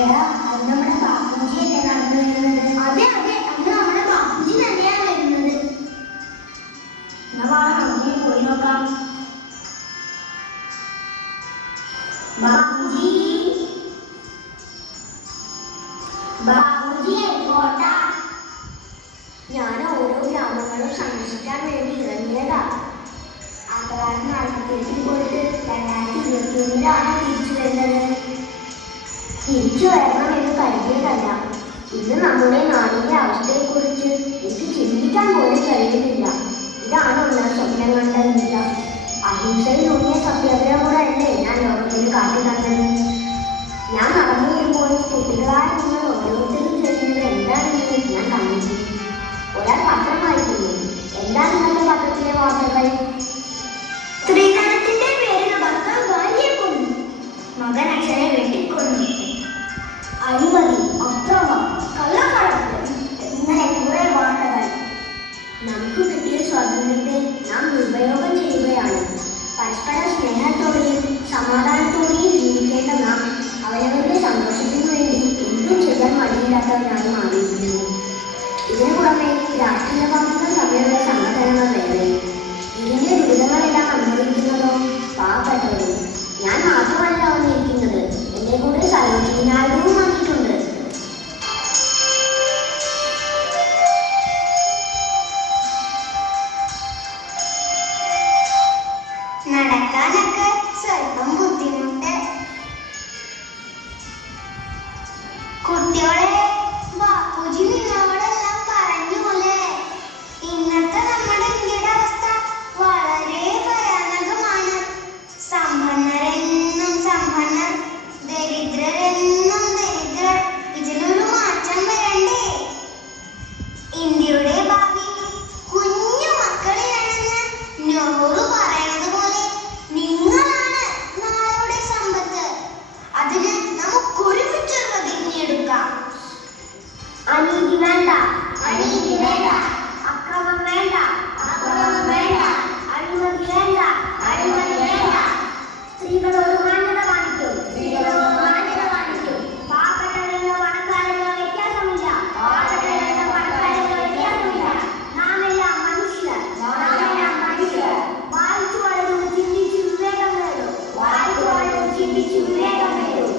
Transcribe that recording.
എടാ അത് നമ്മുടെ ബാപ്പുജി അല്ലേ നടന്നു വരുന്നത്? അതെ അതെ, അത് നമ്മുടെ ബാപ്പുജി തന്നെയാണ് വരുന്നത്. നമുക്ക് പോയി നോക്കാം. ബാപ്പുജി, ബാപ്പുജി എങ്ങോട്ടാ? ഞാൻ ഓരോ ഗ്രാമങ്ങളും സന്ദർശിക്കാൻ വേണ്ടി ഇറങ്ങിയതാ. 1948 പോയിട്ട് 2021 തിരിച്ചു വരുന്നത്. തിരിച്ചു വരണമെന്ന് കരുതിയതല്ല. ഇന്ന് നമ്മുടെ നാടിന്റെ അവസ്ഥയെക്കുറിച്ച് എനിക്ക് ചിന്തിക്കാൻ പോലും കഴിയുന്നില്ല. ഇതാണ് ഒന്നാം സ്വപ്നം കണ്ട ഇന്ത്യ. അഹിംസയിലൂന്നിയ സത്യാഗ്രഹങ്ങളല്ലേ ഞാൻ ലോകത്തിന് കാട്ടിത്തന്നത്. ഞാൻ നടന്നു വരുമ്പോൾ കുട്ടികളായ നിങ്ങൾ ഓരോരുത്തരും ചെയ്യുന്നത് എന്താണെന്ന് ഞാൻ കണ്ടിരുന്നു. ഒരാൾ പത്രം വായിക്കുന്നു. എന്താണ് നിങ്ങളുടെ പത്രത്തിലെ വാർത്തകൾ? സ്ത്രീധനത്തിന്റെ പേരിൽ ഭർത്താവ് ഭാര്യയെ കൊന്നു, മകൻ അച്ഛനെ വെട്ടിക്കൊന്നു, അഴിമതി, അക്രമം, കള്ളക്കടത്ത്, ഇങ്ങനെ കുറെ വാർത്തകൾ. നമുക്ക് കിട്ടിയ സ്വാതന്ത്ര്യത്തെ നാം ദുരുപയോഗം ചെയ്യുകയാണ്. പരസ്പര സ്നേഹത്തോടെയും സമാധാനത്തോടെയും ജീവിക്കേണ്ട നാം അവരവരുടെ സന്തോഷത്തിനു വേണ്ടി എന്തും ചെയ്യാൻ മടിയില്ലാത്തവരായി മാറിയിരിക്കുന്നു. ഇതിനു പുറമെ രാഷ്ട്രീയ പാർട്ടികൾ തമ്മിലുള്ള സംഘടനകൾ വേറെ. ഇതിന്റെ ദുരിതങ്ങളെല്ലാം അനുഭവിക്കുന്നതോ പാവപ്പെട്ടവരും. ഞാൻ മാത്രമല്ല വന്നിരിക്കുന്നത്, എന്റെ കൂടെ സരോജിനി നായിഡുവും വന്നിട്ടുണ്ട്. നടക്കാനൊക്കെ സ്വല്പം ബുദ്ധിമുട്ട്. കുട്ടികളെ, ബാപ്പുജി നിങ്ങളോടെല്ലാം പറഞ്ഞുല്ലേ, ഇന്നത്തെ നമ്മുടെ ഇന്ത്യയുടെ അവസ്ഥ വളരെ ഭയാനകമാണ്. സമ്പന്നരെന്നും സമ്പന്നർ, ദരിദ്രരെന്നും ദരിദ്രർ. ഇതിനൊരു മാറ്റം വരണ്ടേ? ഇന്ത്യയുടെ ഭാവി കുഞ്ഞു മക്കളിലാണെന്ന് നെഹ്റു പറയുന്നത് പോലെ നിങ്ങളാണ് നാളെയുടെ സമ്പത്ത്. അതിന് നമുക്ക് ഒരുമിച്ചൊരു പ്രതിജ്ഞയെടുക്കാം. അനീതി വേണ്ട, അനീതി വേണ്ട. അക്രമം വേണ്ട, അക്രമം വേണ്ട. അഴിമതി വേണ്ട, അഴിമതി വേണ്ട. സ്ത്രീകളോട് മാന്യത കാണിക്കും, സ്ത്രീകളോട് മാന്യത കാണിക്കും. പാവപ്പെട്ടവരെന്നോ പണക്കാരെന്നോ വ്യത്യാസമില്ല, പാവപ്പെട്ടവരെന്നോ പണക്കാരെന്നോ വ്യത്യാസമില്ല. നാം എല്ലാം മനുഷ്യർ, നാം എല്ലാം മനുഷ്യർ. വായിച്ചു വളരും, ചിന്തിച്ചു വിവേകം നേടും, വായിച്ചു വളരും, ചിന്തിച്ചു വിവേകം നേടും.